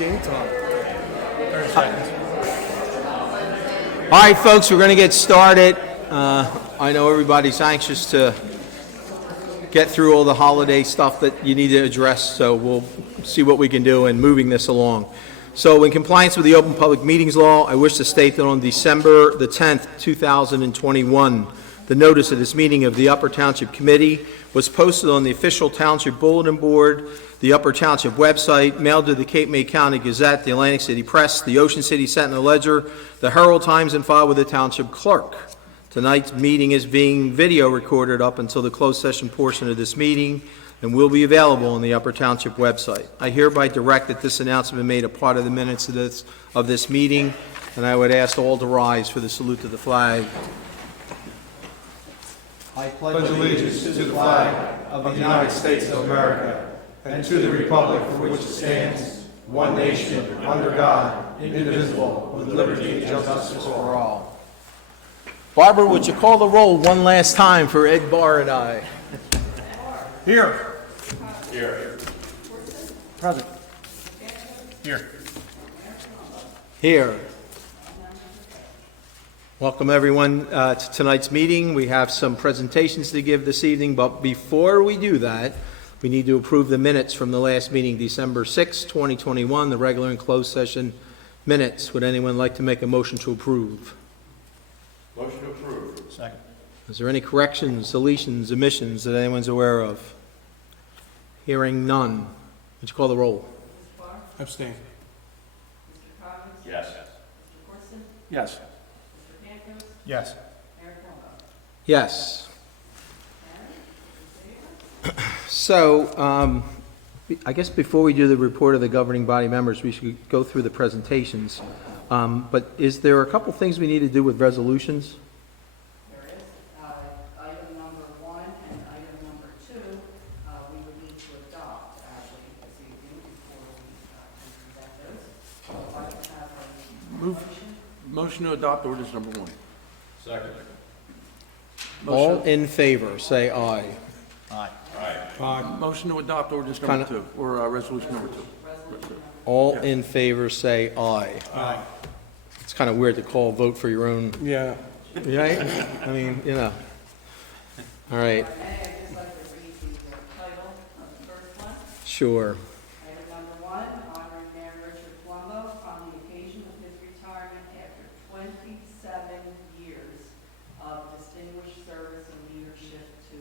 game time. 30 seconds. All right, folks, we're going to get started. I know everybody's anxious to get through all the holiday stuff that you need to address, so we'll see what we can do in moving this along. So in compliance with the Open Public Meetings Law, I wish to state that on December the 10th, 2021, the notice of this meeting of the Upper Township Committee was posted on the official Township Bulletin Board, the Upper Township website, mailed to the Cape May County Gazette, the Atlantic City Press, the Ocean City Sentinel-Ledger, the Herald Times, and filed with the Township Clerk. Tonight's meeting is being video recorded up until the closed session portion of this meeting and will be available on the Upper Township website. I hereby direct that this announcement be made a part of the minutes of this meeting, and I would ask all to rise for the salute to the flag. I Pledge allegiance to the flag of the United States of America and to the republic for which it stands, one nation, under God, indivisible, with liberty and justice for all. Barbara, would you call the roll one last time for Ed Barr and I? Here. Here. Present. Here. Here. Welcome, everyone, to tonight's meeting. We have some presentations to give this evening, but before we do that, we need to approve the minutes from the last meeting, December 6, 2021, the regular and closed session minutes. Would anyone like to make a motion to approve? Motion approved. Second. Is there any corrections, deletions, omissions that anyone's aware of? Hearing none. Would you call the roll? Abstain. Yes. Yes. Yes. Yes. So, I guess before we do the report of the governing body members, we should go through the presentations. But is there a couple things we need to do with resolutions? There is, item number 1 and item number 2, we would need to adopt actually this evening before we can present those. So I would have a motion. Motion to adopt ordinance number 1. Second. All in favor, say aye. Motion to adopt ordinance number 2, or resolution number 2. All in favor, say aye. Aye. It's kind of weird to call a vote for your own, Yeah. right? I mean, you know. All right, And I'd just like to read the title of the first one. sure. Item number 1, honoring Mayor Richard Palumbo on the occasion of his retirement after 27 years of distinguished service and leadership to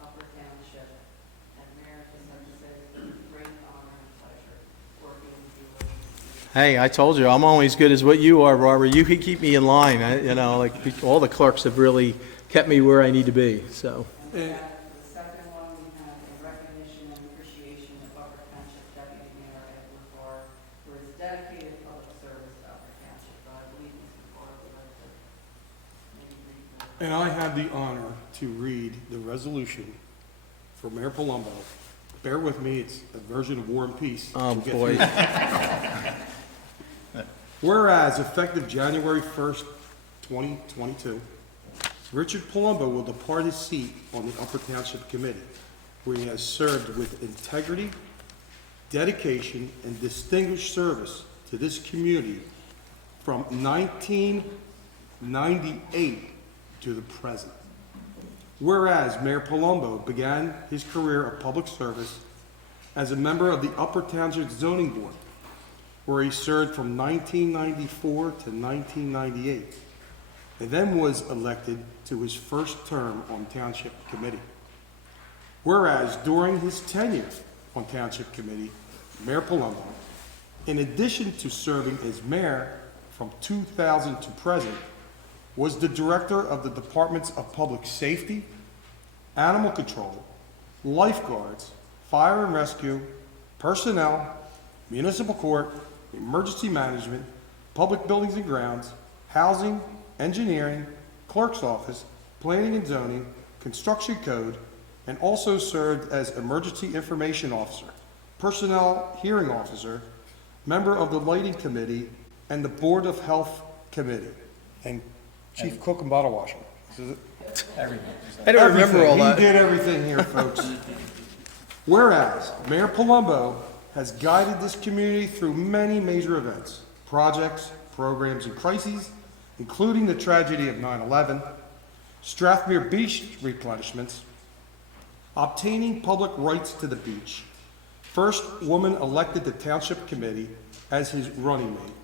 Upper Township. And Mayor, just have to say it's been a great honor and pleasure working with you. Hey, I told you, I'm only as good as what you are, Barbara. You can keep me in line. Like all the clerks have really kept me where I need to be, so. And the second one, we have a recognition and appreciation of Upper Township Deputy Mayor Edward Barr for his dedicated public service to Upper Township. I believe Mr. Barr would like to maybe read the And I have the honor to read the resolution for Mayor Palumbo. Bear with me, it's a version of War and Peace. Oh, We'll get boy. through it. Whereas effective January 1st, 2022, Richard Palumbo will depart his seat on the Upper Township Committee, where he has served with integrity, dedication, and distinguished service to this community from 1998 to the present. Whereas Mayor Palumbo began his career of public service as a member of the Upper Township Zoning Board, where he served from 1994 to 1998, and then was elected to his first term on Township Committee. Whereas during his tenure on Township Committee, Mayor Palumbo, in addition to serving as mayor from 2000 to present, was the director of the Departments of Public Safety, Animal Control, Lifeguards, Fire and Rescue, Personnel, Municipal Court, Emergency Management, Public Buildings and Grounds, Housing, Engineering, Clerk's Office, Planning and Zoning, Construction Code, and also served as Emergency Information Officer, Personnel Hearing Officer, member of the Lighting Committee, and the Board of Health Committee, and Chief Cook and Bottle Washer. I don't remember all Everything. that. He did everything here, folks. Whereas Mayor Palumbo has guided this community through many major events, projects, programs, and crises, including the tragedy of 9/11, Strathmere Beach replenishments, obtaining public rights to the beach, first woman elected to Township Committee as his running mate,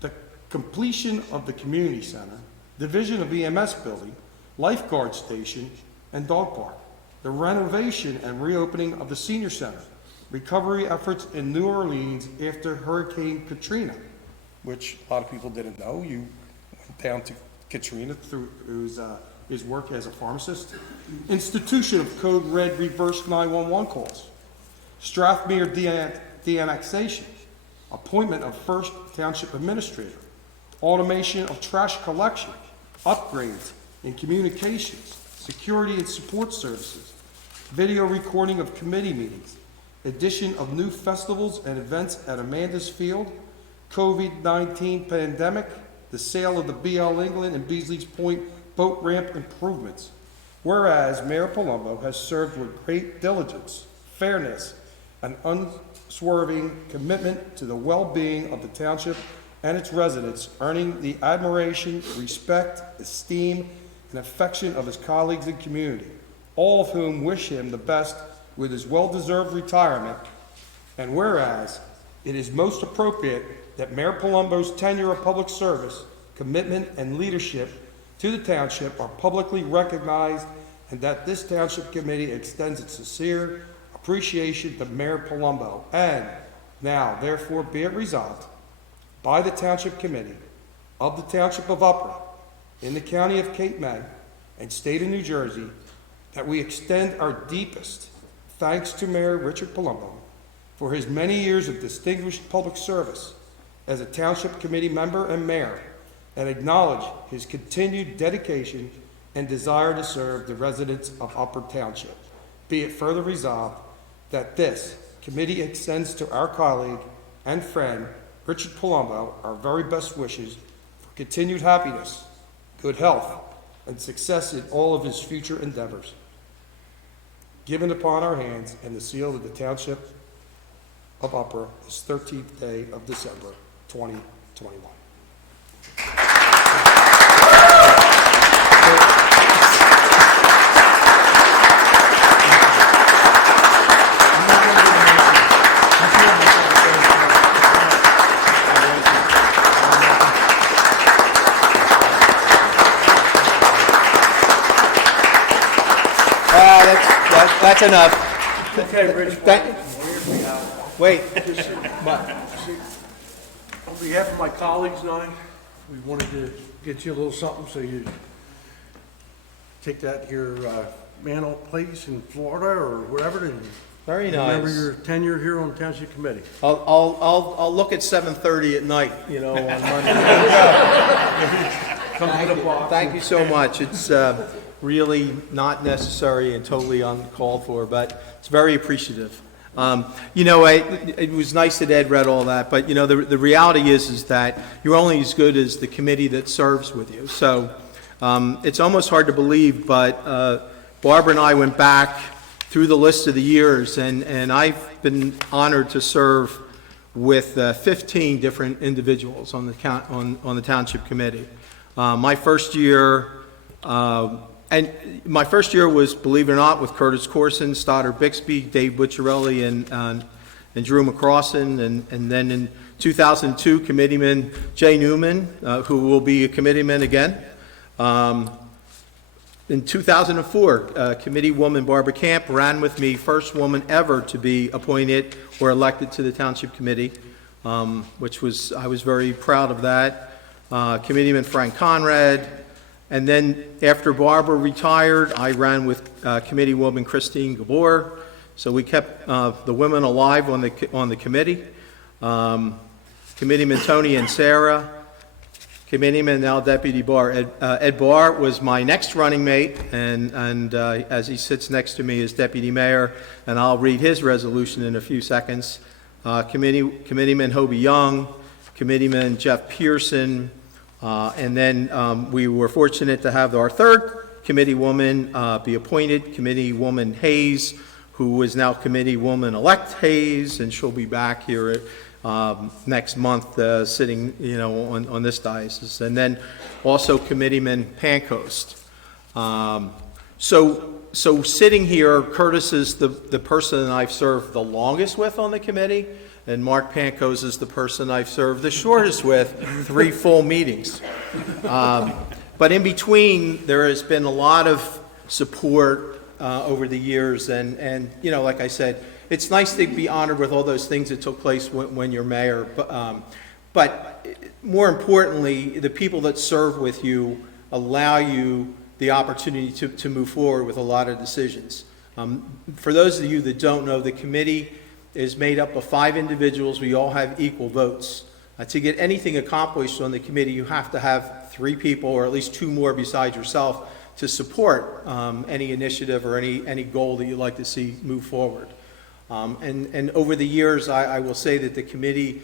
the completion of the community center, division of EMS building, lifeguard station, and dog park, the renovation and reopening of the senior center, recovery efforts in New Orleans after Hurricane Katrina, which a lot of people didn't know. You went down to Katrina through his work as a pharmacist. Institution of Code Red reverse 911 calls. Strathmere de-annexation. Appointment of first township administrator. Automation of trash collection. Upgrades in communications, security and support services. Video recording of committee meetings. Addition of new festivals and events at Amanda's Field. COVID-19 pandemic. The sale of the BL England and Beasley's Point boat ramp improvements. Whereas Mayor Palumbo has served with great diligence, fairness, and unswerving commitment to the well-being of the township and its residents, earning the admiration, respect, esteem, and affection of his colleagues and community, all of whom wish him the best with his well-deserved retirement. And whereas it is most appropriate that Mayor Palumbo's tenure of public service, commitment, and leadership to the township are publicly recognized, and that this Township Committee extends its sincere appreciation to Mayor Palumbo. And now, therefore, be it resolved by the Township Committee of the Township of Upper in the County of Cape May and State of New Jersey that we extend our deepest thanks to Mayor Richard Palumbo for his many years of distinguished public service as a Township Committee member and mayor, and acknowledge his continued dedication and desire to serve the residents of Upper Township. Be it further resolved that this committee extends to our colleague and friend, Richard Palumbo, our very best wishes for continued happiness, good health, and success in all of his future endeavors. Given upon our hands and the seal of the Township of Upper this 13th day of December, 2021. That's enough. Okay, Rich. Wait. On behalf of my colleagues and I, we wanted to get you a little something so you take that here mantle place in Florida or wherever and Very remember nice. your tenure here on Township Committee. I'll look at 7:30 at night, you know, on Monday. Thank you so much. It's really not necessary and totally uncalled for, but it's very appreciative. You know, it was nice that Ed read all that, but you know, the reality is that you're only as good as the committee that serves with you. So it's almost hard to believe, but Barbara and I went back through the list of the years, and I've been honored to serve with 15 different individuals on the Township Committee. My first year was, believe it or not, with Curtis Corson, Stoddard Bixby, Dave Bucciarelli, and Drew McCrossin, and then in 2002, Committeeman Jay Newman, who will be a committeeman again. In 2004, Committeewoman Barbara Camp ran with me, first woman ever to be appointed or elected to the Township Committee, which I was very proud of that. Committeeman Frank Conrad. And then after Barbara retired, I ran with Committeewoman Christine Gabor. So we kept the women alive on the committee. Committeeman Tony and Sarah. Committeeman, now Deputy Barr. Ed Barr was my next running mate, and as he sits next to me as Deputy Mayor, and I'll read his resolution in a few seconds. Committeeman Hobie Young, Committeeman Jeff Pearson, and then we were fortunate to have our third committeewoman be appointed, Committeewoman Hayes, who is now Committeewoman-elect Hayes, and she'll be back here next month, sitting, on this diocese. And then also Committeeman Pancoast. So sitting here, Curtis is the person that I've served the longest with on the committee, and Mark Pancoast is the person I've served the shortest with, 3 full meetings. But in between, there has been a lot of support over the years, and like I said, it's nice to be honored with all those things that took place when you're mayor, but more importantly, the people that serve with you allow you the opportunity to move forward with a lot of decisions. For those of you that don't know, the committee is made up of 5 individuals. We all have equal votes. To get anything accomplished on the committee, you have to have 3 people, or at least 2 more besides yourself, to support any initiative or any goal that you'd like to see move forward. And over the years, I will say that the committee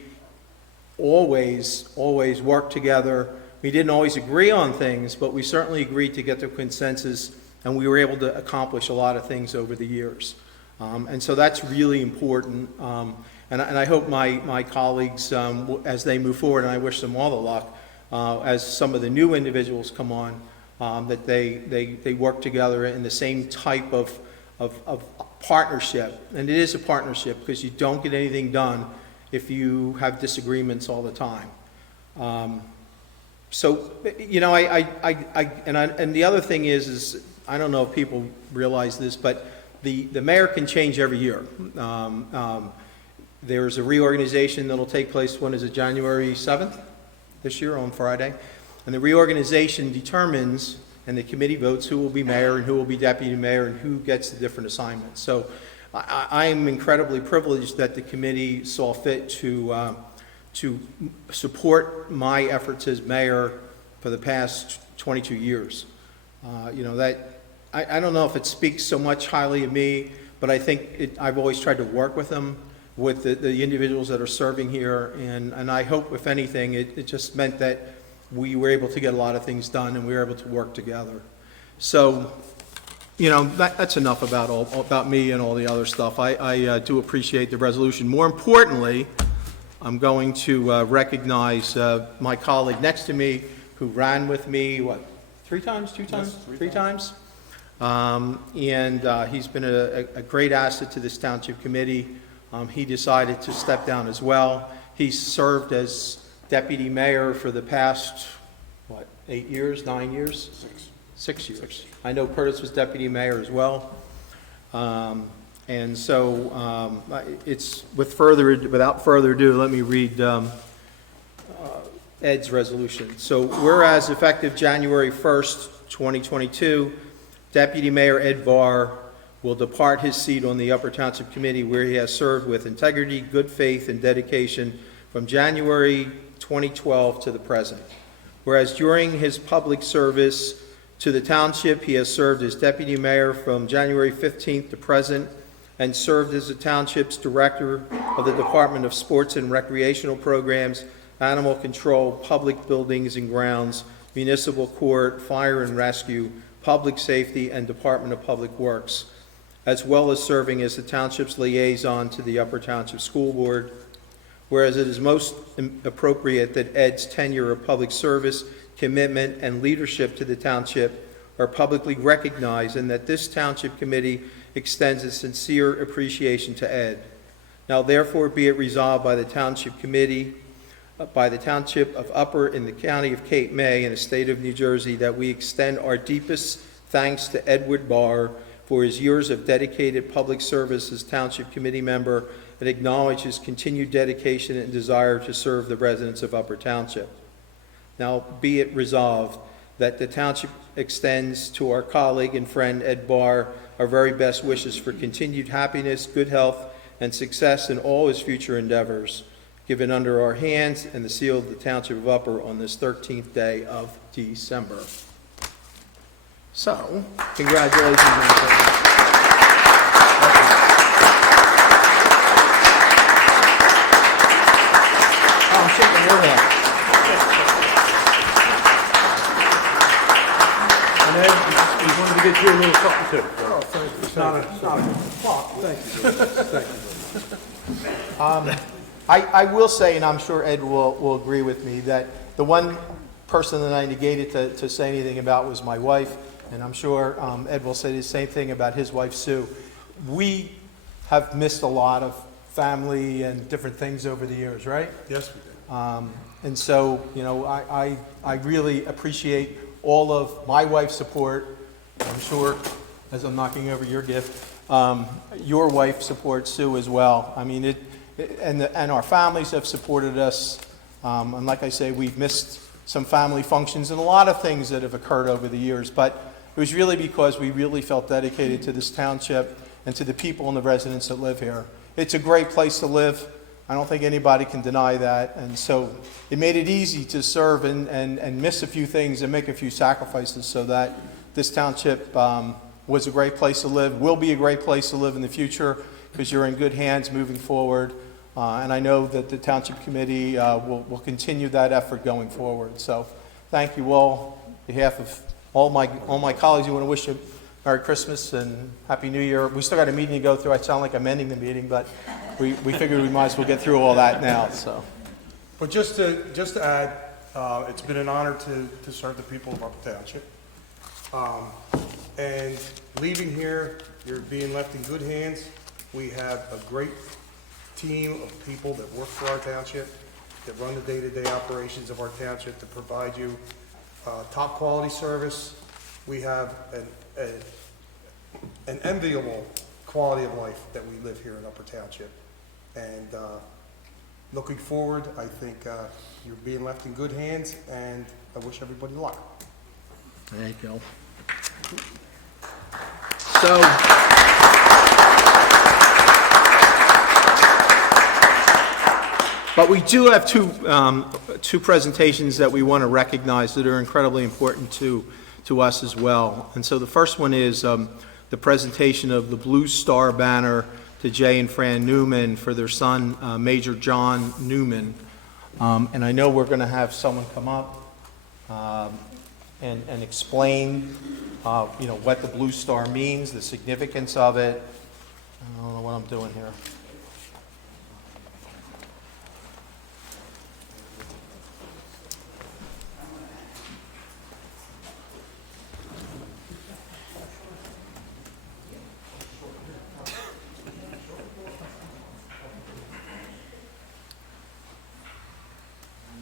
always worked together. We didn't always agree on things, but we certainly agreed to get to consensus, and we were able to accomplish a lot of things over the years. And so that's really important. And I hope my colleagues, as they move forward, and I wish them all the luck, as some of the new individuals come on, that they work together in the same type of partnership. And it is a partnership, because you don't get anything done if you have disagreements all the time. So, and the other thing is I don't know if people realize this, but the mayor can change every year. There's a reorganization that'll take place, when is it, January 7th? This year, on Friday. And the reorganization determines, and the committee votes, who will be mayor and who will be deputy mayor and who gets the different assignments. So I am incredibly privileged that the committee saw fit to support my efforts as mayor for the past 22 years. I don't know if it speaks so much highly of me, but I think I've always tried to work with them, with the individuals that are serving here, and I hope, if anything, it just meant that we were able to get a lot of things done, and we were able to work together. So, that's enough about me and all the other stuff. I do appreciate the resolution. More importantly, I'm going to recognize my colleague next to me, who ran with me, 3 times, 2 times? Yes, 3 times? And he's been a great asset to this township committee. He decided to step down as well. He's served as deputy mayor for the past, 8 years, 9 years? 6 years. I know Curtis was deputy mayor as well. And so it's without further ado, let me read Ed's resolution. So whereas effective January 1st, 2022, Deputy Mayor Ed Barr will depart his seat on the Upper Township Committee, where he has served with integrity, good faith, and dedication from January 2012 to the present. Whereas during his public service to the township, he has served as deputy mayor from January 15th to present, and served as the township's director of the Department of Sports and Recreational Programs, Animal Control, Public Buildings and Grounds, Municipal Court, Fire and Rescue, Public Safety, and Department of Public Works, as well as serving as the township's liaison to the Upper Township School Board. Whereas it is most appropriate that Ed's tenure of public service, commitment, and leadership to the township are publicly recognized, and that this township committee extends a sincere appreciation to Ed. Now therefore be it resolved by the township committee, by the township of Upper in the county of Cape May in the state of New Jersey, that we extend our deepest thanks to Edward Barr for his years of dedicated public service as township committee member, and acknowledge his continued dedication and desire to serve the residents of Upper Township. Now be it resolved that the township extends to our colleague and friend Ed Barr our very best wishes for continued happiness, good health, and success in all his future endeavors, given under our hands and the seal of the Township of Upper on this 13th day of December. So, congratulations. I'm shaking your hand. And Ed, we wanted to get you a little something too. Oh, thank you. It's not a clock. Thank you. Thank you. I will say, and I'm sure Ed will agree with me, that the one person that I negated to say anything about was my wife, and I'm sure Ed will say the same thing about his wife, Sue. We have missed a lot of family and different things over the years, right? Yes, we do. And so, you know, I really appreciate all of my wife's support. I'm sure, as I'm knocking over your gift, your wife supports Sue as well. I mean, and our families have supported us. And like I say, we've missed some family functions and a lot of things that have occurred over the years. But it was really because we really felt dedicated to this township and to the people and the residents that live here. It's a great place to live. I don't think anybody can deny that. And so it made it easy to serve and miss a few things and make a few sacrifices so that this township was a great place to live, will be a great place to live in the future, because you're in good hands moving forward. And I know that the Township Committee will continue that effort going forward. So thank you all. On behalf of all my colleagues, I want to wish you Merry Christmas and Happy New Year. We still got a meeting to go through. I sound like I'm ending the meeting, but we figured we might as well get through all that now, so. But just to add, it's been an honor to serve the people of our township. And leaving here, you're being left in good hands. We have a great team of people that work for our township, that run the day-to-day operations of our township, to provide you top quality service. We have an enviable quality of life that we live here in Upper Township. And looking forward, I think you're being left in good hands, and I wish everybody luck. There you go. So, but we do have two presentations that we want to recognize that are incredibly important to us as well. And so the first one is the presentation of the Blue Star banner to Jay and Fran Newman for their son, Major John Newman. And I know we're going to have someone come up and explain, what the Blue Star means, the significance of it. I don't know what I'm doing here.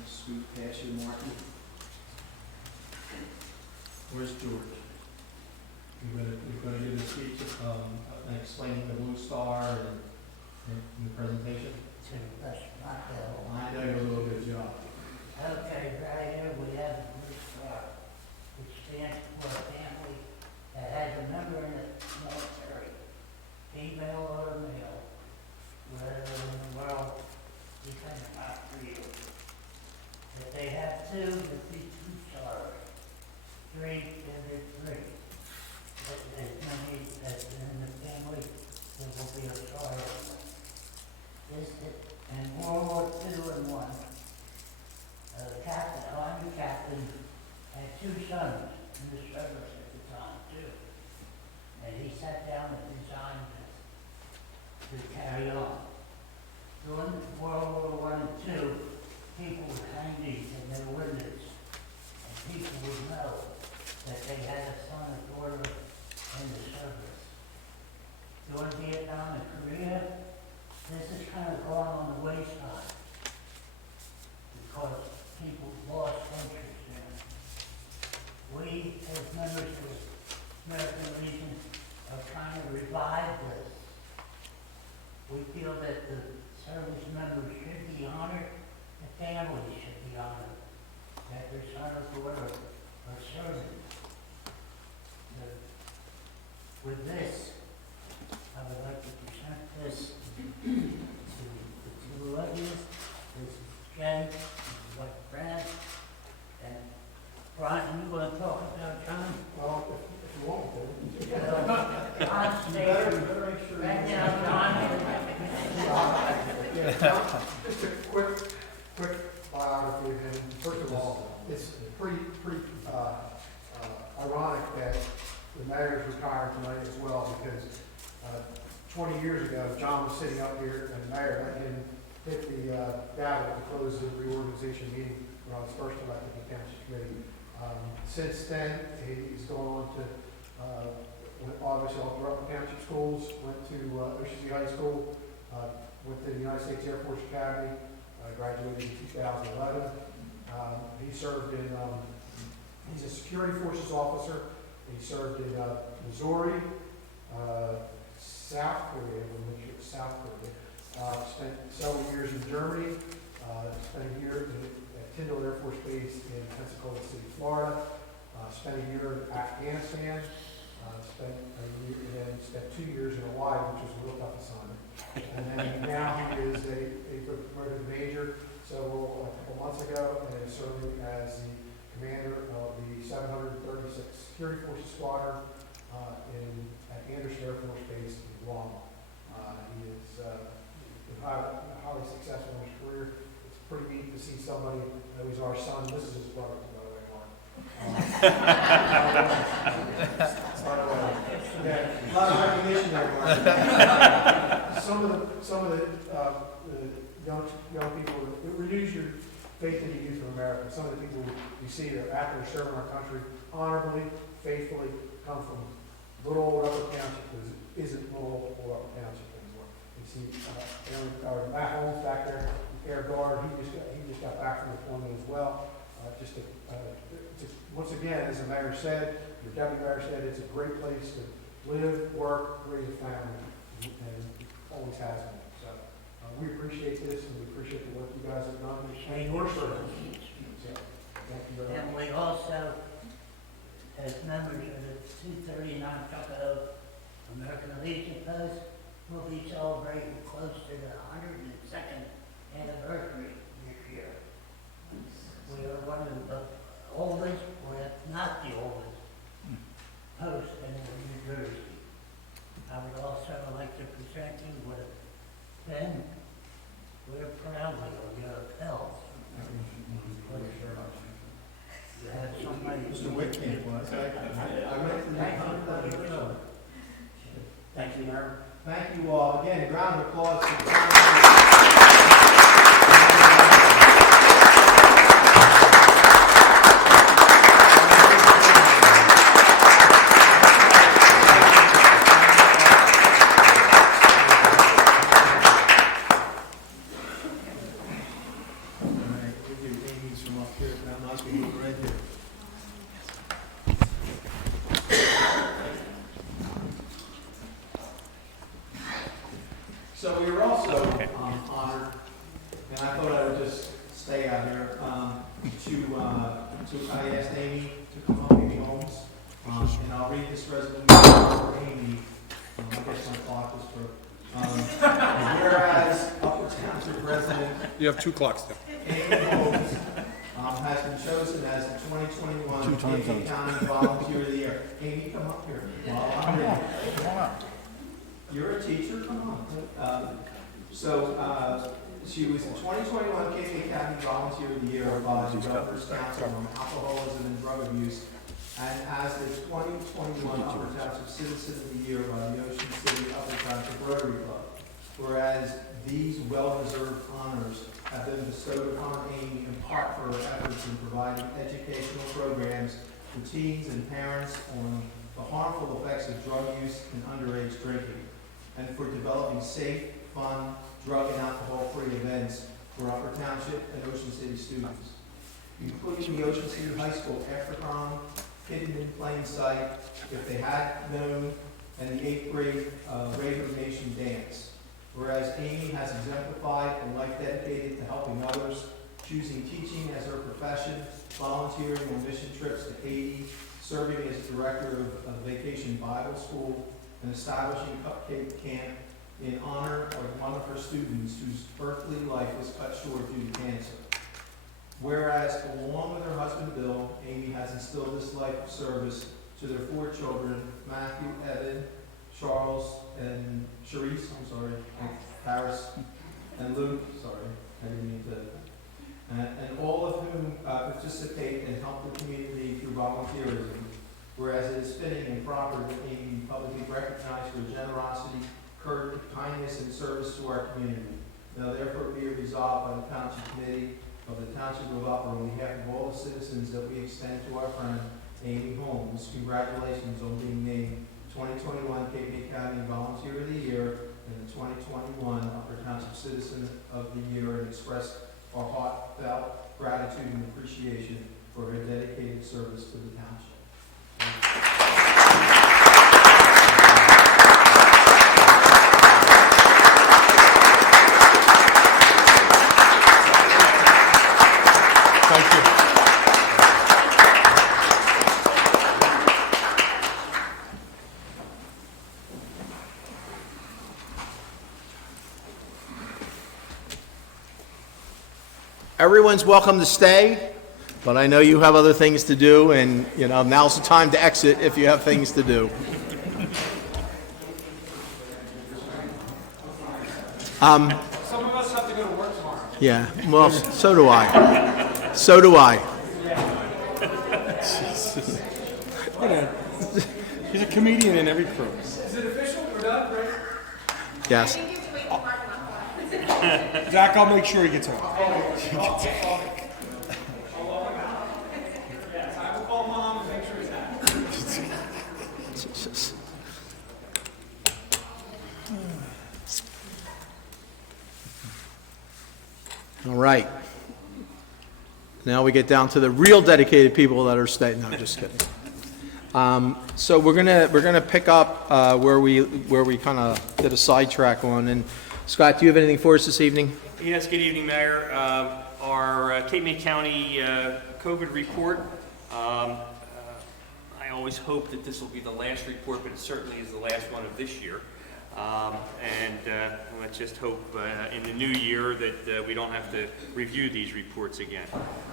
Scoot past you, Martin. Where's George? You're gonna give a speech explaining the Blue Star and the presentation? That's not the I know you'll do a good job. Okay, right here we have the Blue Star, which stands for a family that has a member in the military, female or male, wherever in the world, depending on for you. If they have two, it'd be 2 stars. 3, it'd be 3. But as many as in the family, there will be a star. In World War II and I, the captain, Army captain, had 2 sons in the service at the time too. And he sat down and designed to carry on. During World War I and II, people would hang these in their windows, and people would know that they had a son or daughter in the service. During Vietnam and Korea, this has kind of gone on the wayside because people lost interest in it. We, as members of the American Legion, are trying to revive this. We feel that the service members should be honored, the families should be honored, that their son or daughter are serving. With this, I would like to present this to the 2 of you. This is Jen, this is my friend, and Brian, you want to talk about John? Well, if you want to. John, stay right now, John. Just a quick biography of him. First of all, it's pretty ironic that the mayor's retiring tonight as well, because 20 years ago, John was sitting up here, and the mayor let him hit the gavel to close the reorganization meeting when I was first elected to the township committee. Since then, he's gone on to, went obviously all throughout the township schools, went to Ocean City High School, went to the United States Air Force Academy, graduated in 2011. He served in, he's a security forces officer. He served in Missouri, South Korea, we'll make sure it's South Korea. Spent several years in Germany, spent a year at Tyndall Air Force Base in Pensacola City, Florida. Spent a year in Afghanistan, spent a year, and then spent 2 years in Hawaii, which was a real tough assignment. And then now he is a promoted major several, a couple months ago, and is serving as the commander of the 736 Security Forces Squadron at Anderson Air Force Base in Guam. He is been highly successful in his career. It's pretty neat to see somebody that was our son. This is his brother, by the way, Mark. Yeah, a lot of recognition there, Mark. Some of the young people, it renews your faith in the youth of America. Some of the people we see that after serving our country honorably, faithfully, come from little old Upper Township, because it isn't little old Upper Township anymore. You see, Matt Holmes back there, Air Guard, he just got back from deployment as well. Once again, as the mayor said, your deputy mayor said, it's a great place to live, work, raise a family, and it always has been. So we appreciate this, and we appreciate the work you guys have done and your service. So, thank you very much. And we also, as members of the 239 Tuckahoe American Legion Post, will be celebrating close to the 102nd anniversary this year. We are one of the oldest, or if not the oldest, post in New Jersey. I would also like to present you with a pen. We're proudly on your pills. You have somebody. Mr. Whitcamp was. Thank you, Mayor. Thank you all. Again, a round of applause for the So we were also honored, and I thought I would just stay out here, I asked Amy to come up, Amy Holmes, and I'll read this resolution for Amy. I guess my clock was for, whereas Upper Township resident You have 2 clocks there. Amy Holmes has been chosen as the 2021 King County Volunteer of the Year. Amy, come up here. While I'm reading. You're a teacher, come on. She was the 2021 King County Volunteer of the Year by the Governor's Council on Alcoholism and Drug Abuse, and as the 2021 Upper Township Citizen of the Year by the Ocean City Upper Township Rotary Club. Whereas these well-deserved honors have been bestowed upon Amy in part for her efforts in providing educational programs to teens and parents on the harmful effects of drug use and underage drinking, and for developing safe, fun, drug and alcohol-free events for Upper Township and Ocean City students, including the Ocean City High School After Prom, Hidden in Plain Sight, If They Had Known, and the 8th grade Raider Nation Dance. Whereas Amy has exemplified a life dedicated to helping others, choosing teaching as her profession, volunteering on mission trips to Haiti, serving as director of Vacation Bible School, and establishing Cupcake Camp in honor of one of her students whose earthly life was cut short due to cancer. Whereas, along with her husband Bill, Amy has instilled this life of service to their 4 children, Matthew, Evan, Charles, and Charisse, Paris, and Luke, I didn't mean to, and all of whom participate and help the community through volunteerism. Whereas it is fitting and proper that Amy be publicly recognized for her generosity, courage, kindness, and service to our community. Now therefore be it resolved by the Township Committee of the Township of Upper on behalf of all the citizens that we extend to our friend Amy Holmes, congratulations on being named 2021 Cape May County Volunteer of the Year and the 2021 Upper Township Citizen of the Year, and express our heartfelt gratitude and appreciation for her dedicated service to the township. Thank you. Everyone's welcome to stay, but I know you have other things to do, and, you know, now's the time to exit if you have things to do. Some of us have to go to work tomorrow. Yeah, well, so do I. So do I. He's a comedian in every crew. Is it official? We're done, right? Yes. Zach, I'll make sure he gets home. Yes, I will call Mom and make sure it's happening. Jesus. All right. Now we get down to the real dedicated people that are staying. No, just kidding. So we're gonna pick up where we kind of did a sidetrack on. And Scott, do you have anything for us this evening? Yes, good evening, Mayor. Our Cape May County COVID report. I always hope that this will be the last report, but it certainly is the last one of this year. Let's just hope in the new year that we don't have to review these reports again.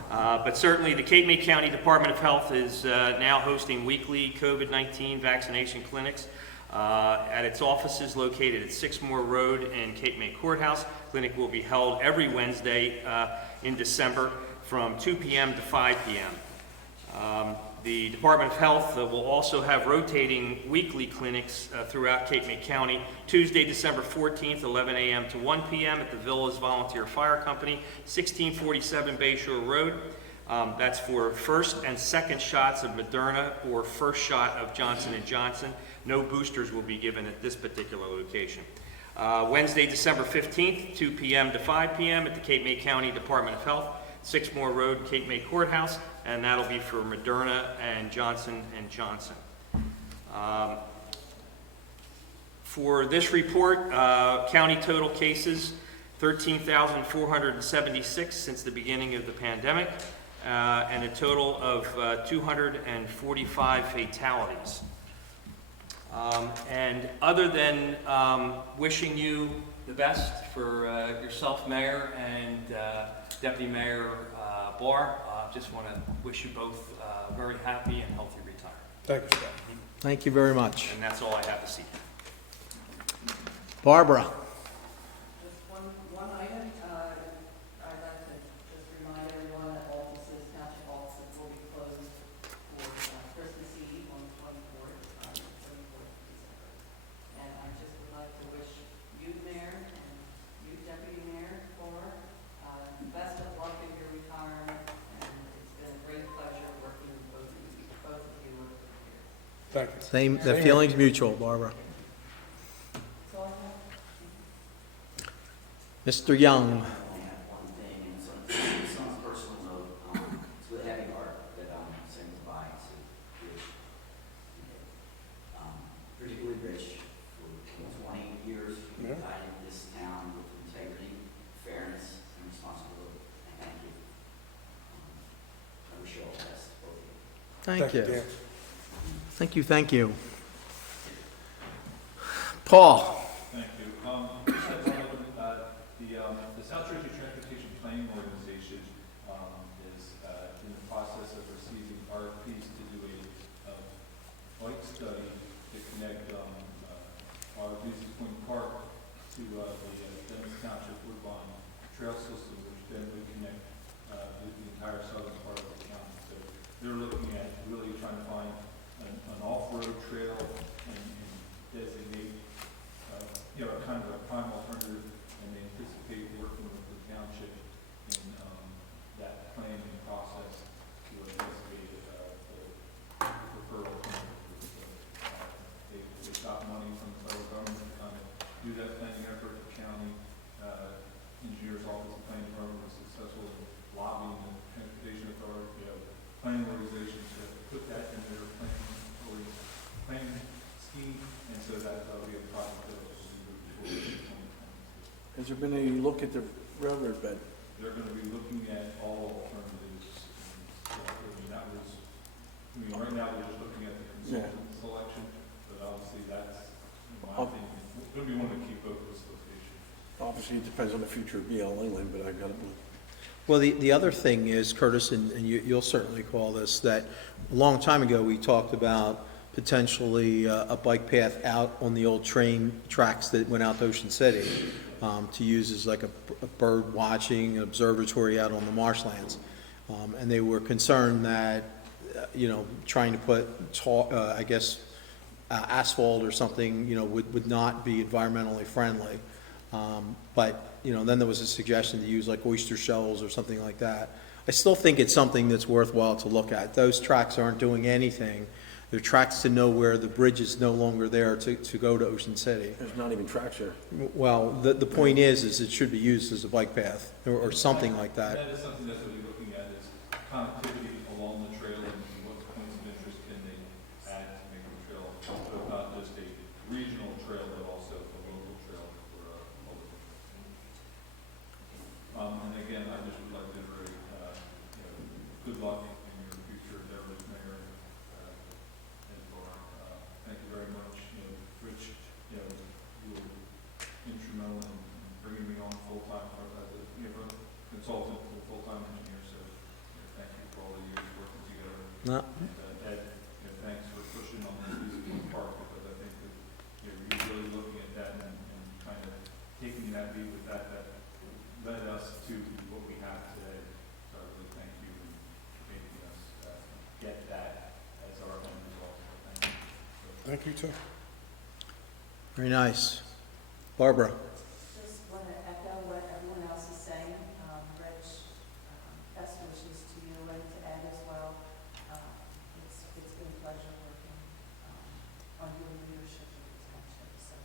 But certainly the Cape May County Department of Health is now hosting weekly COVID-19 vaccination clinics at its offices located at Sixmore Road and Cape May Courthouse. Clinic will be held every Wednesday in December from 2 p.m. to 5 p.m. The Department of Health will also have rotating weekly clinics throughout Cape May County. Tuesday, December 14th, 11 a.m. to 1 p.m. at the Villas Volunteer Fire Company, 1647 Bayshore Road. That's for first and second shots of Moderna or first shot of Johnson & Johnson. No boosters will be given at this particular location. Wednesday, December 15th, 2 p.m. to 5 p.m. at the Cape May County Department of Health, Sixmore Road, Cape May Courthouse, and that'll be for Moderna and Johnson & Johnson. For this report, county total cases, 13,476 since the beginning of the pandemic, and a total of 245 fatalities. And other than wishing you the best for yourself, Mayor, and Deputy Mayor Barr, just want to wish you both a very happy and healthy retirement. Thank you, Scott. Thank you very much. And that's all I have this evening. Barbara. Just one item, I'd like to just remind everyone that offices, township offices will be closed for Christmas Eve on the 24th, 24th of December. And I just would like to wish you, Mayor, and you, Deputy Mayor, for best of luck in your retirement, and it's been a great pleasure working with both of you over the years. Thank you. Same, the feeling's mutual, Barbara. That's all I have. Mr. Young. I only have one thing, and it's on a personal note. It's with a heavy heart that I'm saying goodbye to Rich. Particularly Rich, for 20 years, Yeah. guiding this town with integrity, fairness, and responsibility. And thank you. I wish you all the best, both of you. Thank you. Dan. Thank you, thank you. Paul. Thank you. The South Jersey Transportation Planning Organization is in the process of receiving RFPs to do a bike study to connect our Breezy Point Park to the Dennis Township Woodbine Trail System, which then would connect the entire southern part of the county. So they're looking at really trying to find an investigate the referral. They got money from the federal government to kind of do that planning effort. The county engineer's office of planning program was successful in lobbying the transportation authority, planning organizations to put that in their planning scheme, and so that'll be a project that will be moved forward in 2022. Has there been any look at the railroad bed? They're going to be looking at all alternatives. Right now we're just looking at the consultant selection, but obviously that's, in my opinion, going to be one of the key focus locations. Obviously, it depends on the future of BL England, but I got to believe. Well, the other thing is, Curtis, and you'll certainly recall this, that a long time ago, we talked about potentially a bike path out on the old train tracks that went out to Ocean City, to use as like a bird watching observatory out on the marshlands. And they were concerned that, trying to put, asphalt or something, would not be environmentally friendly. But, then there was a suggestion to use like oyster shells or something like that. I still think it's something that's worthwhile to look at. Those tracks aren't doing anything. They're tracks to know where the bridge is no longer there to go to Ocean City. There's not even tracks there. Well, the point is it should be used as a bike path or something like that. That is something that we'll be looking at, is connectivity along the trail and what points of interest can they add to make the trail, so not just a regional trail, but also a local trail for public. And again, I just would like to really, good luck in your future endeavors, Mayor, and Laura. Thank you very much. Rich, you were instrumental in bringing me on full-time as a consultant to a full-time engineer, so thank you for all the years working together. No. And Ed, thanks for pushing on the Eastwood Park, because I think that you're really looking at that and kind of taking that lead with that led us to what we have today. So I really thank you for making us get that as our end result. Thank you. Thank you, too. Very nice. Barbara? Just want to echo what everyone else is saying. Rich, best wishes to you and to Ed as well. It's been a pleasure working on your leadership of the township, so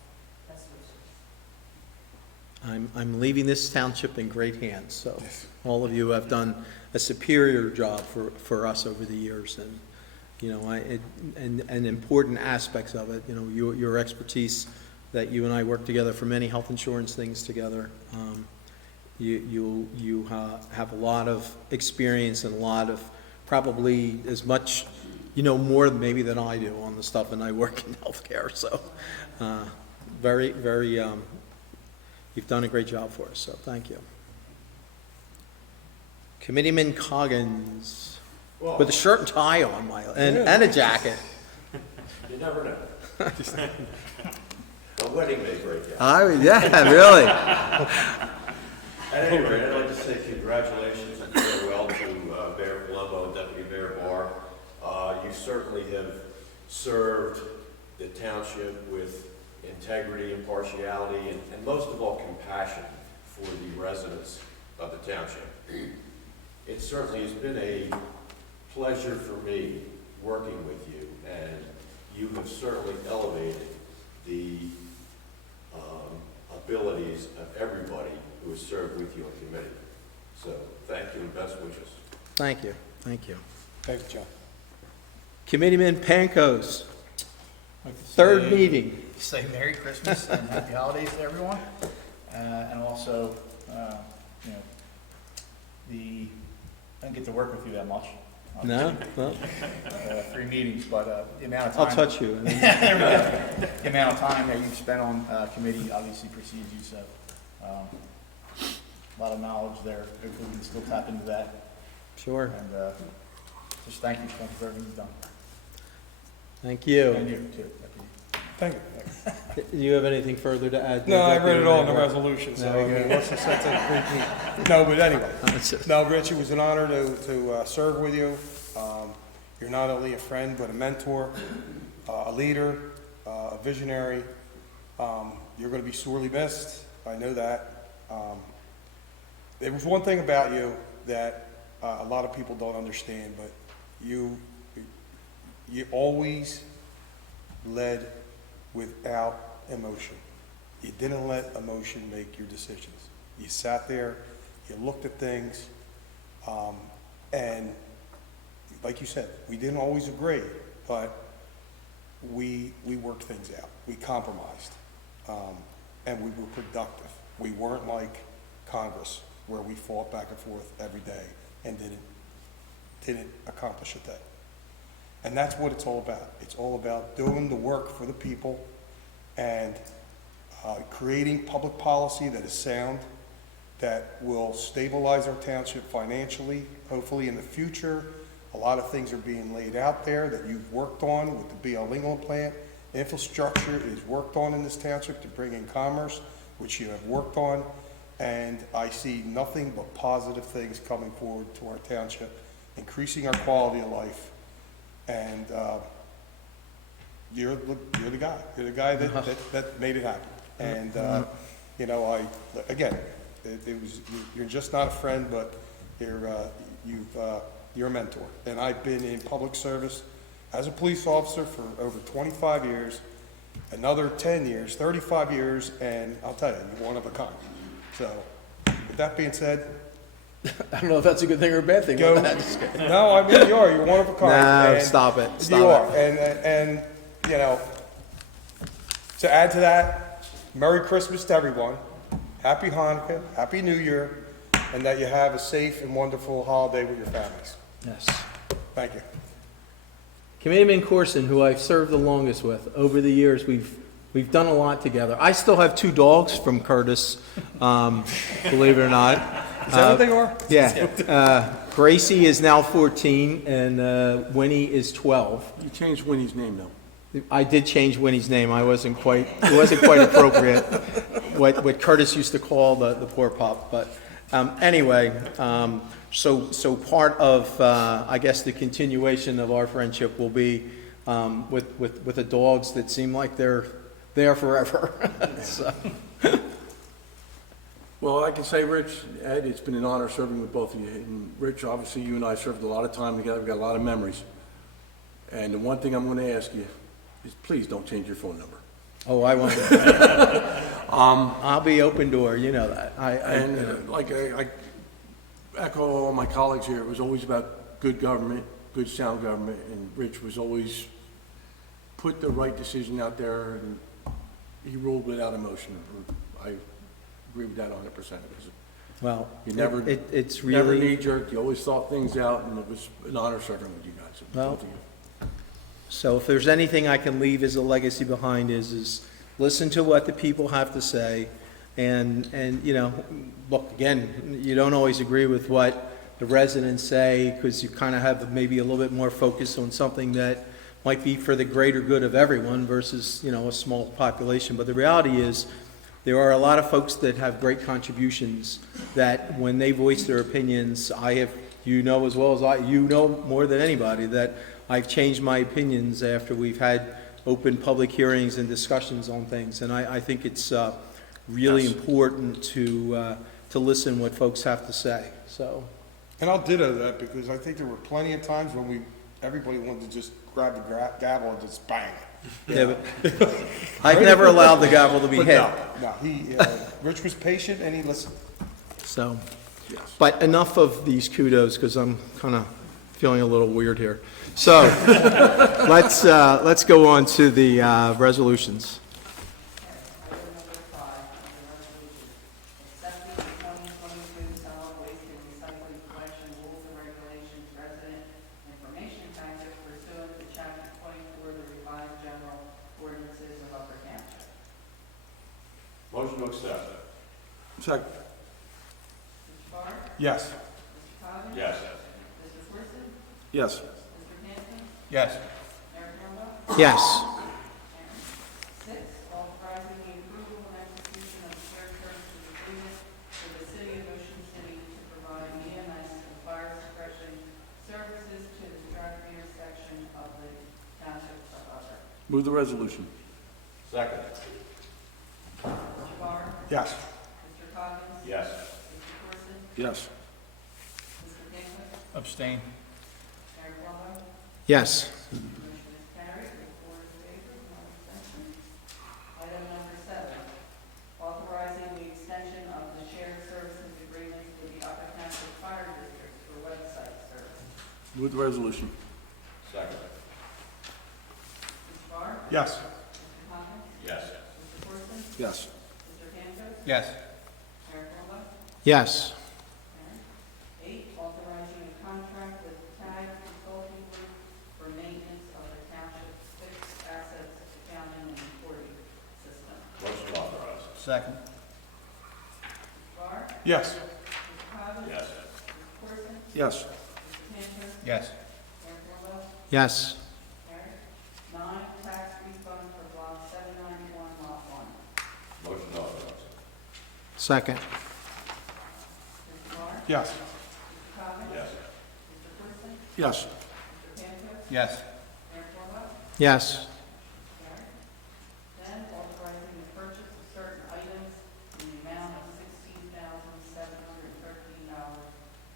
best wishes. I'm leaving this township in great hands, so all of you have done a superior job for us over the years, and, and important aspects of it, your expertise that you and I worked together for many health insurance things together. You have a lot of experience and a lot of, probably as much, more maybe than I do on the stuff, and I work in healthcare, so very, very, you've done a great job for us, so thank you. Committeeman Coggins, with a shirt and tie on, and a jacket. You never know. A wedding may break out. Yeah, really. At any rate, I'd like to say congratulations and farewell to Mayor Palumbo and Deputy Mayor Barr. You certainly have served the township with integrity, impartiality, and most of all, compassion for the residents of the township. It certainly has been a pleasure for me working with you, and you have certainly elevated the abilities of everybody who has served with you on committee. So thank you and best wishes. Thank you, thank you. Thank you, John. Committeeman Pankos, third meeting. Say Merry Christmas and Happy Holidays to everyone. And also, I didn't get to work with you that much. No? 3 meetings, but the amount of I'll time. touch you. There we go. The amount of time that you've spent on committee obviously precedes you, so a lot of knowledge there. Hopefully we can still tap into that. Sure. And just thank you for everything you've done. Thank you. And you too. Thank you. Do you have anything further to add? No, I read it all in the resolution, so I mean, what's the sense of repeat? No, but anyway. No, Rich, it was an honor to serve with you. You're not only a friend, but a mentor, a leader, a visionary. You're going to be sorely missed. I know that. There was one thing about you that a lot of people don't understand, but you always led without emotion. You didn't let emotion make your decisions. You sat there, you looked at things, and like you said, we didn't always agree, but we worked things out. We compromised, and we were productive. We weren't like Congress, where we fought back and forth every day and didn't accomplish a thing. And that's what it's all about. It's all about doing the work for the people and creating public policy that is sound, that will stabilize our township financially. Hopefully in the future, a lot of things are being laid out there that you've worked on with the BL England plant. Infrastructure is worked on in this township to bring in commerce, which you have worked on. And I see nothing but positive things coming forward to our township, increasing our quality of life. And you're the guy. You're the guy that made it happen. And you know, you're just not a friend, but you're a mentor. And I've been in public service as a police officer for over 25 years, another 10 years, 35 years, and I'll tell you, you're one of a kind. So, with that being said, I don't know if that's a good thing or a bad thing. go. No, I mean, you're one of a kind. No, and stop it. Stop you it. are. And, you know, to add to that, Merry Christmas to everyone. Happy Hanukkah, Happy New Year, and that you have a safe and wonderful holiday with your families. Yes. Thank you. Committeeman Corson, who I've served the longest with, over the years, we've done a lot together. I still have 2 dogs from Curtis, believe it or not. Is that what they are? Yeah. Gracie is now 14, and Winnie is 12. You changed Winnie's name, though. I did change Winnie's name. It wasn't quite appropriate. What Curtis used to call the poor pup. But anyway, so part of I guess the continuation of our friendship will be with the dogs that seem like they're there forever. So. Well, I can say, Rich, Ed, it's been an honor serving with both of you. And Rich, obviously, you and I served a lot of time together. We've got a lot of memories. And the one thing I'm going to ask you is please don't change your phone number. Oh, I won't. I'll be open door. You know that. I echo all my colleagues here. It was always about good government, good sound government, and Rich was always put the right decision out there, and he ruled without emotion. I agree with that 100%. Well, You never, it's never really, knee-jerked, you always thought things out, and it was an honor serving with you guys. Well, both of you. so if there's anything I can leave as a legacy behind is listen to what the people have to say. And, you know, look, again, you don't always agree with what the residents say because you kind of have maybe a little bit more focus on something that might be for the greater good of everyone versus, you know, a small population. But the reality is, there are a lot of folks that have great contributions that when they voice their opinions, I have, you know as well as I, you know more than anybody, that I've changed my opinions after we've had open public hearings and discussions on things. And I think it's really important to listen what folks have to say, so. And I'll ditto that because I think there were plenty of times when everybody wanted to just grab the gavel and just bang it. Yeah, but I've never allowed the gavel to be But hit. no, Rich was patient and he listened. So, but enough of these kudos, because I'm kind of feeling a little weird here. So, let's go on to the resolutions. Item number 5, under resolution, accepting the 2022 solid waste and recycling collection rules and regulations resident information packet pursuant to chapter 24 of the revised general ordinances of Upper Township. Motion to accept. Second. Mr. Barr? Yes. Mr. Coggins? Yes. Mr. Corson? Yes. Mr. Hanson? Yes. Mayor Plumbo? Yes. 6, authorizing the approval and execution of shared services agreement for the city of Ocean City to provide EMS and fire suppression services to the Stratford intersection of the township of Upper. Move the resolution. Second. Mr. Barr? Yes. Mr. Coggins? Yes. Mr. Corson? Yes. Mr. Pinkler? Abstain. Mayor Plummer? Yes. Motion is carried, with 4 in favor, 1 abstention. Item number 7, authorizing the extension of the shared services agreements with the Upper Township Fire District for website service. Move the resolution. Second. Mr. Barr? Yes. Mr. Hopkins? Yes. Mr. Corson? Yes. Mr. Hansel? Yes. Mayor Plummer? Yes. 8, authorizing a contract with TAG Consulting Group for maintenance of the township's fixed assets accounting and reporting system. Motion authorized. Second. Mr. Barr? Yes. Mr. Cobb's? Yes. Mr. Corson? Yes. Mr. Hansel? Yes. Mayor Plummer? Yes. Carried. 9, tax refund for block 791, lot 1. Motion authorized. Second. Mr. Barr? Yes. Mr. Cobb's? Yes. Mr. Corson? Yes. Mr. Hansel? Yes. Mayor Plummer? Yes. Carried. 10, authorizing the purchase of certain items in the amount of $16,713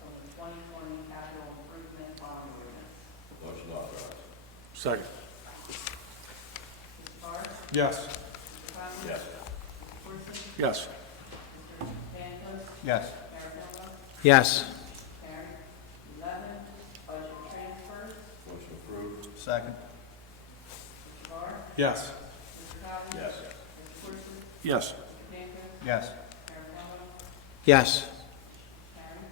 from the 2020 capital improvement bond ordinance. Motion authorized. Second. Mr. Barr? Yes. Mr. Cobb's? Yes. Mr. Corson? Yes. Mr. Hansel? Yes. Mayor Plummer? Yes. Carried. 11, budget transfers. Motion approved. Second. Mr. Barr? Yes. Mr. Cobb's? Yes. Mr. Corson? Yes. Mr. Hansel? Yes. Mayor Plummer? Yes. Carried.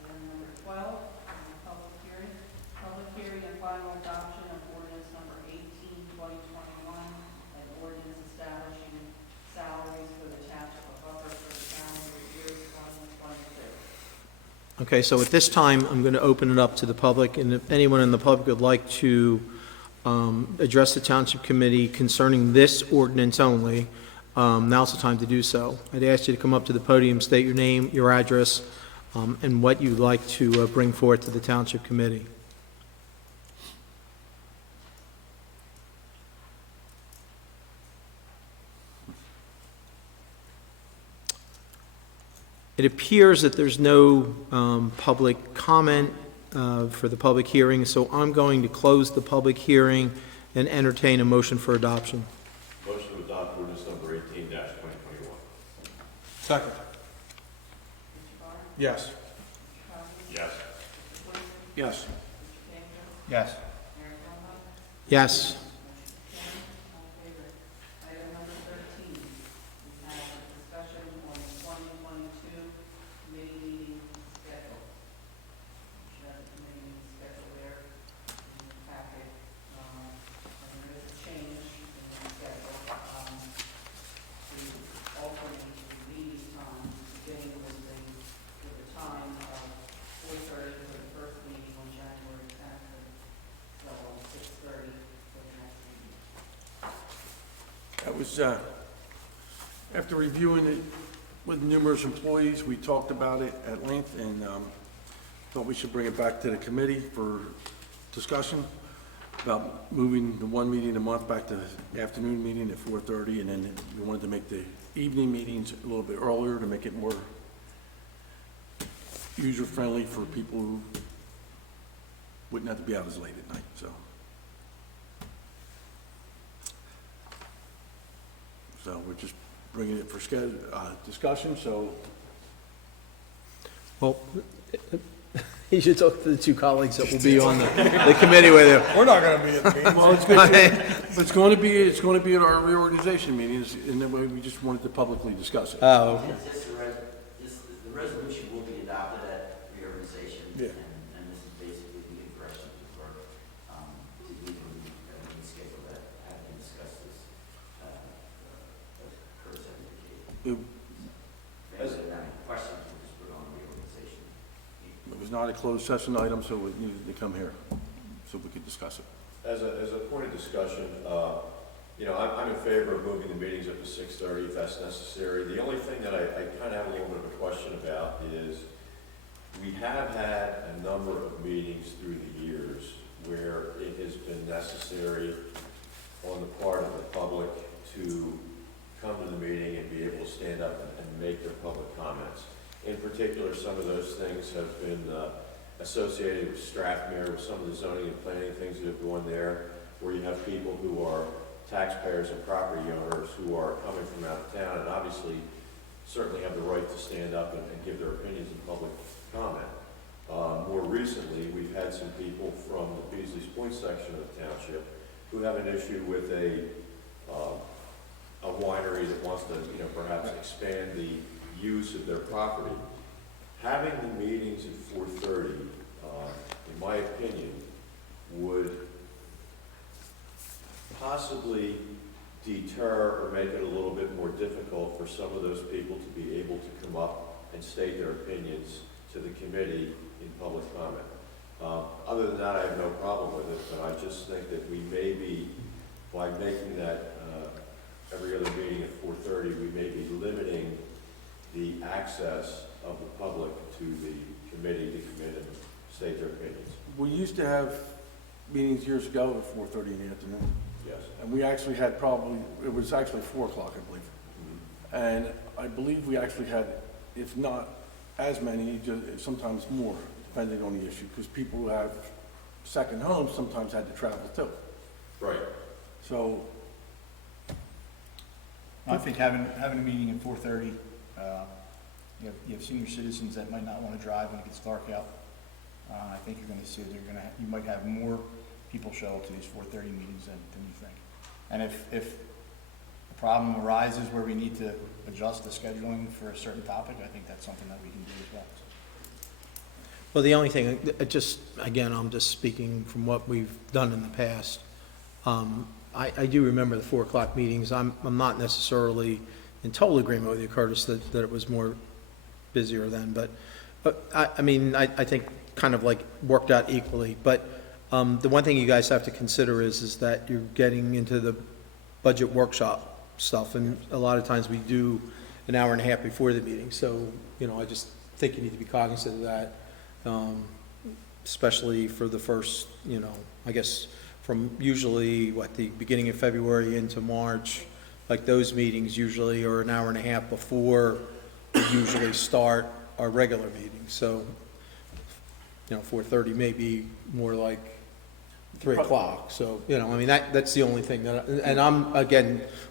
Item number 12, public hearing. Public hearing and final adoption of ordinance number 18, 2021, an ordinance establishing salaries for the township of Butler for the calendar year 2022. Okay, so at this time, I'm going to open it up to the public, and if anyone in the public would like to address the Township Committee concerning this ordinance only, now's the time to do so. I'd ask you to come up to the podium, state your name, your address, and what you'd like to bring forth to the Township Committee. It appears that there's no public comment for the public hearing, so I'm going to close the public hearing and entertain a motion for adoption. Motion to adopt ordinance number 18-2021. Second. Mr. Barr? Yes. Mr. Cobb's? Yes. Mr. Corson? Yes. Mr. Hansel? Yes. Mayor Plummer? Yes. All in favor. Item number 13, we have a discussion on the 2022 committee meeting schedule. We should have a committee meeting schedule there in the packet. And there is a change in the schedule. We alternate the meeting time, beginning with the time of 4:30 for the first meeting on January 10th, and so on 6:30 for the next meeting. That was, after reviewing it with numerous employees, we talked about it at length and thought we should bring it back to the committee for discussion about moving the one meeting a month back to the afternoon meeting at 4:30, and then we wanted to make the evening meetings a little bit earlier to make it more user-friendly for people who wouldn't have to be out as late at night, so. So we're just bringing it for discussion, so Well, you should talk to the two colleagues that will be on the committee with you. We're not gonna be at the meeting. well, it's going to be at our reorganization meetings, and then we just wanted to publicly discuss it. Oh, okay. The resolution will be adopted at reorganization. Yeah. And this is basically the impression for, to be the schedule that having discussed this, as Kurt said, indicated. If there's any questions, we'll just put on reorganization. It was not a closed session item, so it needed to come here, so we could discuss it. As a point of discussion, I'm in favor of moving the meetings up to 6:30 if that's necessary. The only thing that I kind of have a little bit of a question about is we have had a number of meetings through the years where it has been necessary on the part of the public to come to the meeting and be able to stand up and make their public comments. In particular, some of those things have been associated with Strathmere, with some of the zoning and planning things that have gone there, where you have people who are taxpayers and property owners who are coming from out of town and obviously certainly have the right to stand up and give their opinions in public comment. More recently, we've had some people from the Beasley's Point section of the township who have an issue with a winery that wants to, perhaps expand the use of their property. Having the meetings at 4:30, in my opinion, would possibly deter or make it a little bit more difficult for some of those people to be able to come up and state their opinions to the committee in public comment. Other than that, I have no problem with it, but I just think that we may be, by making that every other meeting at 4:30, we may be limiting the access of the public to the committee to come in and state their opinions. We used to have meetings years ago at 4:30 in the afternoon. Yes. And we actually had it was actually 4 o'clock, I believe. And I believe we actually had, if not as many, sometimes more, depending on the issue, because people who have second homes sometimes had to travel too. Right. So, I think having a meeting at 4:30, you have senior citizens that might not want to drive when it gets dark out. I think you're going to see you might have more people show up to these 4:30 meetings than you think. And if a problem arises where we need to adjust the scheduling for a certain topic, I think that's something that we can do as well. Well, the only thing, again, I'm just speaking from what we've done in the past. I do remember the 4 o'clock meetings. I'm not necessarily in total agreement with you, Curtis, that it was more busier then, but I think kind of like worked out equally. But the one thing you guys have to consider is that you're getting into the budget workshop stuff, and a lot of times we do an hour and a half before the meeting. So, I just think you need to be cognizant of that, especially for the first, I guess from usually, the beginning of February into March, like those meetings usually are an hour and a half before we usually start our regular meeting. So, 4:30 may be more like 3 o'clock. So, that's the only thing and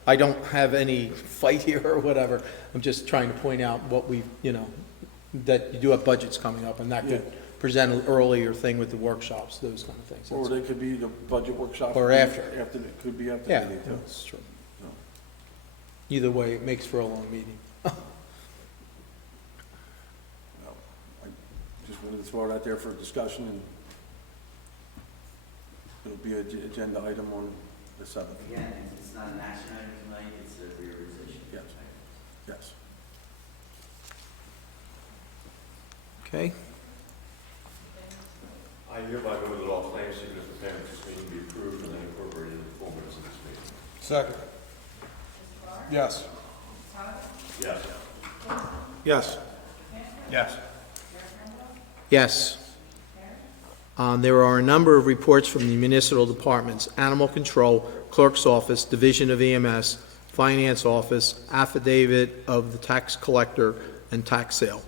I don't have any fight here or whatever. I'm just trying to point out what that you do have budgets coming up, and that could present an earlier thing with the workshops, those kind of things. or they could be the budget workshop. Or after. It could be after the Yeah, meeting too. that's true. So, Either way, it makes for a long meeting. I just wanted to throw it out there for discussion, and it'll be an agenda item on the 7th. Again, it's not an action item tonight, it's a reorganization. Yes. Yes. Okay? I hereby move that all claims submitted for payment this meeting be approved and then incorporated in the full minutes of this meeting. Second. Yes. Yes. Yes. Yes. Yes. There are a number of reports from the municipal departments: Animal Control, Clerk's Office, Division of EMS, Finance Office, Affidavit of the Tax Collector, and Tax Sale.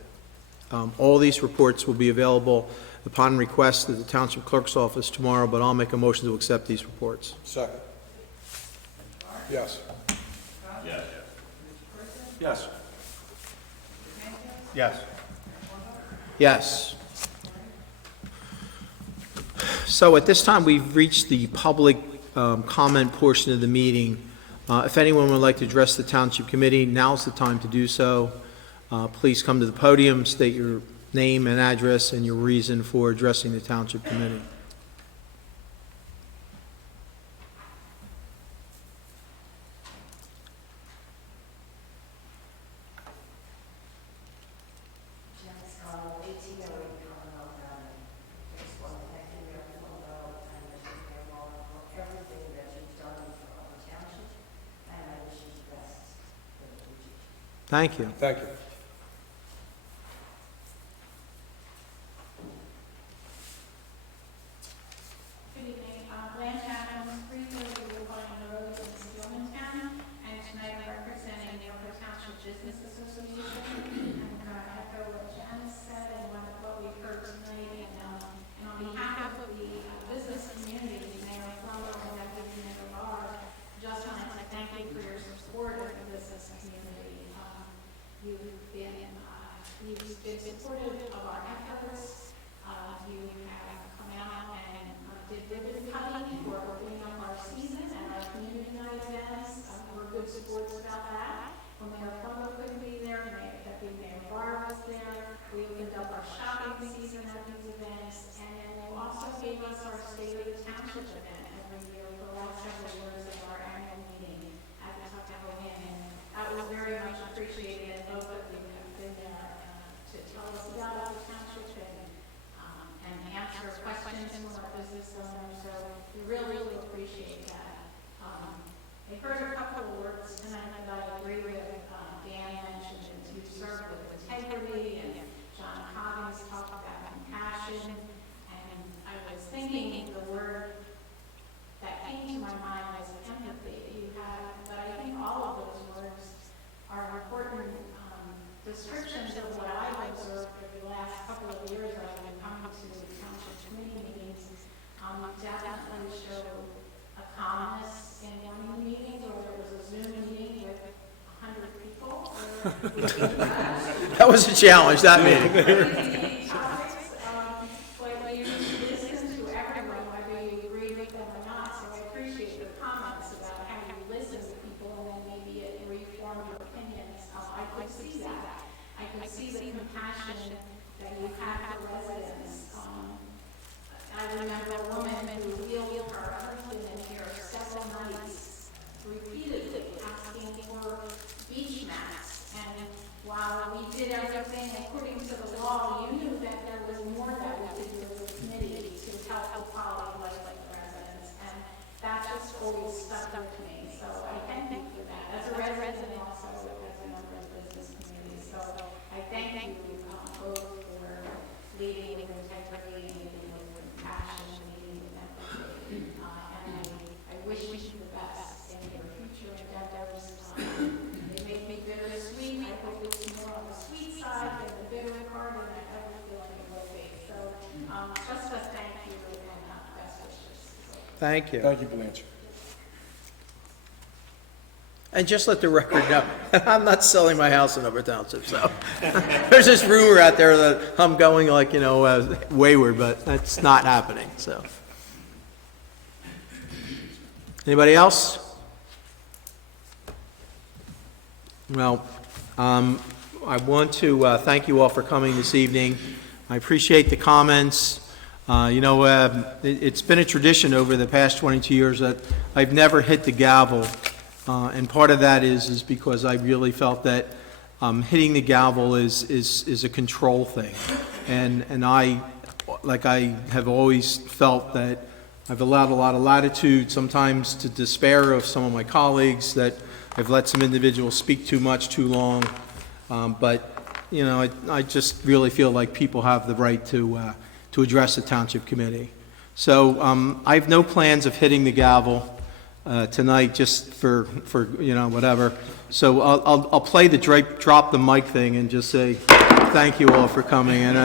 All these reports will be available upon request at the Township Clerk's Office tomorrow, but I'll make a motion to accept these reports. Second. Yes. Yes. Yes. Yes. Yes. So at this time, we've reached the public comment portion of the meeting. If anyone would like to address the Township Committee, now's the time to do so. Please come to the podium, state your name and address and your reason for addressing the Township Committee. Thank you. Thank you. Good evening. Blanche Adams, 330 Woodbine Road in Stillmantown, and tonight I'm representing the Upper Township Business Association. And echo what Janice said and what we heard tonight, and gave us our State of the Township event every year for the last several years of our annual meeting at the Tuckahoe Inn. And that was very much appreciated, and both of you have been there to tell us about the township and answer questions from our business owners. So we really appreciate that. I heard a couple of words tonight that I agree with. Dan mentioned that you serve with integrity, and John Coggins talked about compassion. And I was thinking the word that came to my mind was empathy. You have, but I think all of those words are important descriptions of what I've observed over the last couple of years that I've been coming to township committee meetings. Definitely show a calmness in morning meetings, or there was a Zoom meeting with 100 people. That was a challenge, that meeting. But you listen to everyone, whether you agree with them or not, so I appreciate your comments about how you listen to people and then maybe it reformed your opinions. I could see that. I could see the compassion that you have for residents. I remember a woman who wheeled her husband in here several nights, repeatedly asking for beach mats. And while we did everything according to the law, you knew that there was more that we could do as a committee to help the quality of life of the residents. And that just always stuck with me. So I thank you for that. As a resident, also as a member of the business committee. So I thank you both for leading with integrity and leading with compassion, leading with empathy. And I wish you the best in your future endeavors. They make me bittersweet. I hope it's more on the sweet side than the bitter part, and I ever feel like it will be. So just a thank you and best wishes. Thank you. Thank you, Blanche. And just let the record know, I'm not selling my house in Upper Township, so. There's this rumor out there that I'm going like, wayward, but that's not happening, so. Anybody else? Well, I want to thank you all for coming this evening. I appreciate the comments. It's been a tradition over the past 22 years that I've never hit the gavel. And part of that is because I really felt that hitting the gavel is a control thing. And I have always felt that I've allowed a lot of latitude, sometimes to despair of some of my colleagues, that I've let some individuals speak too much, too long. I just really feel like people have the right to address the Township Committee. So I have no plans of hitting the gavel tonight, just for whatever. So I'll play the drop the mic thing and just say thank you all for coming. And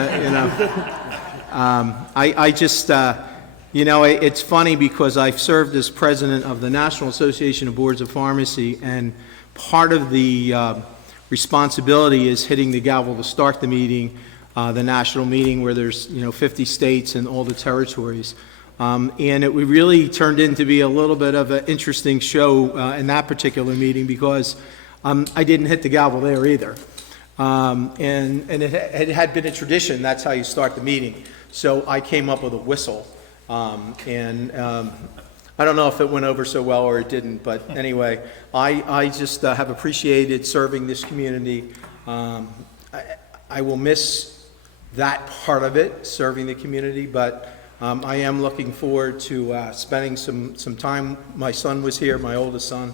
it's funny because I've served as president of the National Association of Boards of Pharmacy, and part of the responsibility is hitting the gavel to start the meeting, the national meeting where there's 50 states and all the territories. And it really turned into be a little bit of an interesting show in that particular meeting because I didn't hit the gavel there either. And it had been a tradition, that's how you start the meeting. So I came up with a whistle. I don't know if it went over so well or it didn't, but anyway, I just have appreciated serving this community. I will miss that part of it, serving the community, but I am looking forward to spending some time. My son was here, my oldest son,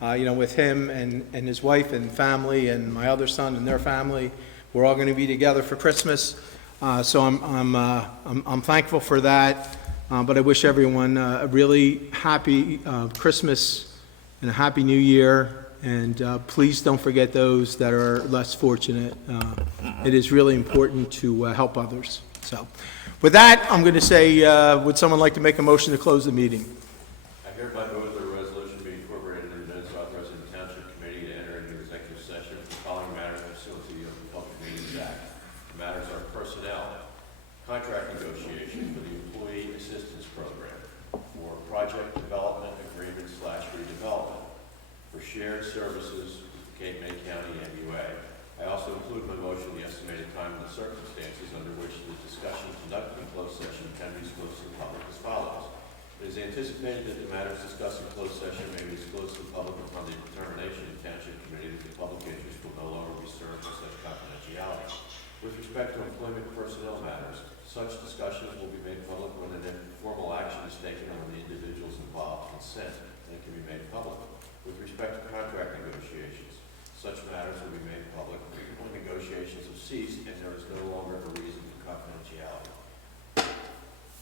with him and his wife and family, and my other son and their family. We're all going to be together for Christmas, so I'm thankful for that. But I wish everyone a really happy Christmas and a happy New Year. And please don't forget those that are less fortunate. It is really important to help others. So, with that, I'm going to say, would someone like to make a motion to close the meeting? I hereby move that a resolution be incorporated in the minutes authorizing the Township Committee to enter into executive session for the following matters pursuant to the Public Meetings Act. The matters are personnel, contract negotiation for the Employee Assistance Program, for project development agreement / redevelopment, for shared services with Cape May County MUA. I also include include in my motion the estimated time and the circumstances under which the discussion conducted in closed session can be disclosed to the public as follows. It is anticipated that the matters discussed in closed session may be disclosed to the public upon the determination of the Township Committee that the public interest will no longer be served with such confidentiality. With respect to employment personnel matters, such discussions will be made public when an informal action is taken on the individuals involved consent and it can be made public. With respect to contract negotiations, such matters will be made public when negotiations have ceased and there is no longer a reason for confidentiality.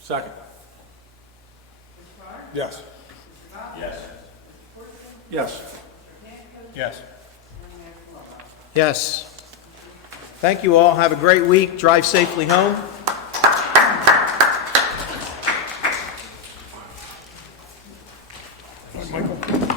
Second. Mr. Barr? Yes. Mr. Goff? Yes. Mr. Fortson? Yes. Mr. Pankowitz? Yes. And Mayor Plummer. Yes. Thank you all. Have a great week. Drive safely home. Michael?